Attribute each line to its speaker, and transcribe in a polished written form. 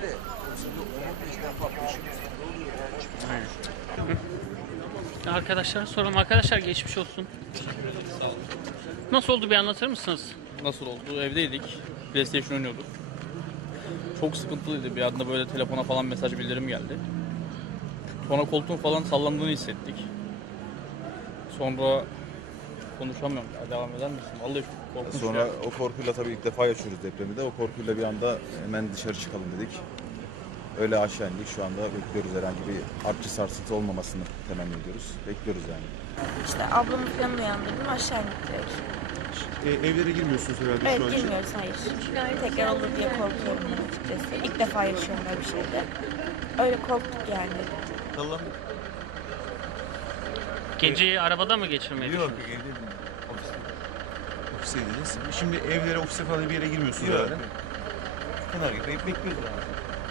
Speaker 1: de şimdi 15 defa peşimizden oluyor. Yani
Speaker 2: Arkadaşlar soralım. Arkadaşlar geçmiş olsun.
Speaker 3: Sağ olun.
Speaker 2: Nasıl oldu bir anlatır mısınız?
Speaker 3: Nasıl oldu? Evdeydik. PlayStation oynuyorduk. Çok sıkıntılıydı. Bir anda böyle telefona falan mesaj bildirim geldi. Sonra koltuğun falan sallandığını hissettik. Sonra konuşamıyorum ya. Devam eder misin? Vallahi çok korkunç
Speaker 4: Sonra
Speaker 3: ya.
Speaker 4: o korkuyla tabii ilk defa yaşıyoruz depremi de. O korkuyla bir anda hemen dışarı çıkalım dedik. Öyle aşağı indik. Şu anda bekliyoruz, herhangi bir artçı sarsıntı olmamasını temenni ediyoruz. Bekliyoruz yani.
Speaker 5: İşte ablamı falan uyandırdım, aşağı indik direkt.
Speaker 6: Evlere girmiyorsunuz herhalde
Speaker 5: Evet,
Speaker 6: şu an için.
Speaker 5: girmiyoruz, hayır. Tekrar olur diye korkuyorum ben açıkçası. İlk defa yaşıyorum böyle bir şeyde. Öyle korktuk yani.
Speaker 6: Allah
Speaker 2: Geceyi arabada mı geçirmeyi
Speaker 6: yok,
Speaker 2: düşünüyorsunuz?
Speaker 6: evde ofisteydiniz. Şimdi evlere, ofise falan bir yere girmiyorsunuz
Speaker 7: Yok.
Speaker 6: herhalde.
Speaker 7: Pınar gibi bekliyoruz yani.